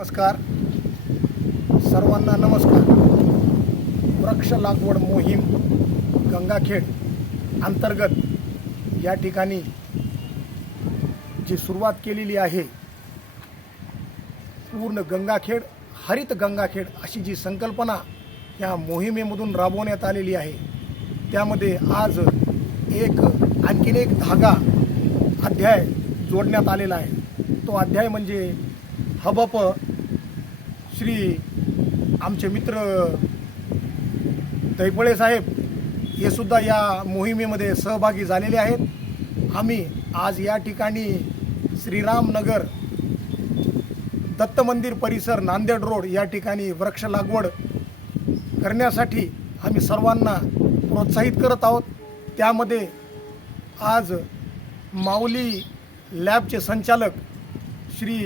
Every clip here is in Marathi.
नमस्कार. सर्वांना नमस्कार. वृक्ष लागवड मोहीम गंगाखेड अंतर्गत या ठिकाणी जी सुरुवात केलेली आहे पूर्ण गंगाखेड हरित गंगाखेड अशी जी संकल्पना या मोहिमेमधून राबवण्यात आलेली आहे त्यामध्ये आज एक आणखीन एक धागा अध्याय जोडण्यात आलेला आहे. तो अध्याय म्हणजे हबप श्री आमचे मित्र दैपळे साहेब हे सुद्धा या मोहिमेमध्ये सहभागी झालेले आहेत. आम्ही आज या ठिकाणी श्रीरामनगर दत्त मंदिर परिसर नांदेड रोड या ठिकाणी वृक्ष लागवड करण्यासाठी आम्ही सर्वांना प्रोत्साहित करत आहोत. त्यामध्ये आज माऊली लॅबचे संचालक श्री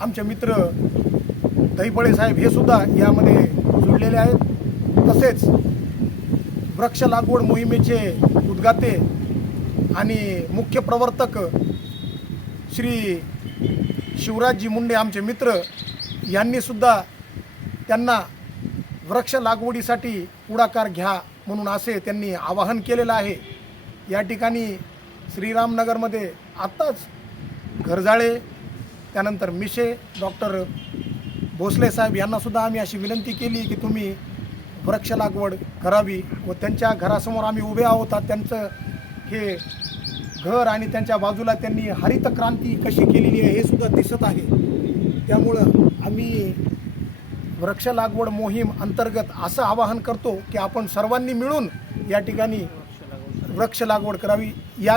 आमचे मित्र दहीपळे साहेब हे सुद्धा यामध्ये जुळलेले आहेत. तसेच वृक्ष लागवड मोहिमेचे उद्गाते आणि मुख्य प्रवर्तक श्री शिवराजजी मुंडे आमचे मित्र यांनी सुद्धा त्यांना वृक्ष लागवडीसाठी पुढाकार घ्या म्हणून असे त्यांनी आवाहन केलेलं आहे. या ठिकाणी श्रीरामनगरमध्ये आत्ताच घरजाळे त्यानंतर मिशे डॉक्टर भोसले साहेब यांनासुद्धा आम्ही अशी विनंती केली की तुम्ही वृक्ष लागवड करावी व त्यांच्या घरासमोर आम्ही उभे आहोत त्यांचं हे घर आणि त्यांच्या बाजूला त्यांनी हरित क्रांती कशी केलेली आहे हे सुद्धा दिसत आहे. त्यामुळं आम्ही वृक्ष लागवड मोहीम अंतर्गत असं आवाहन करतो की आपण सर्वांनी मिळून या ठिकाणी वृक्ष लागवड करावी. या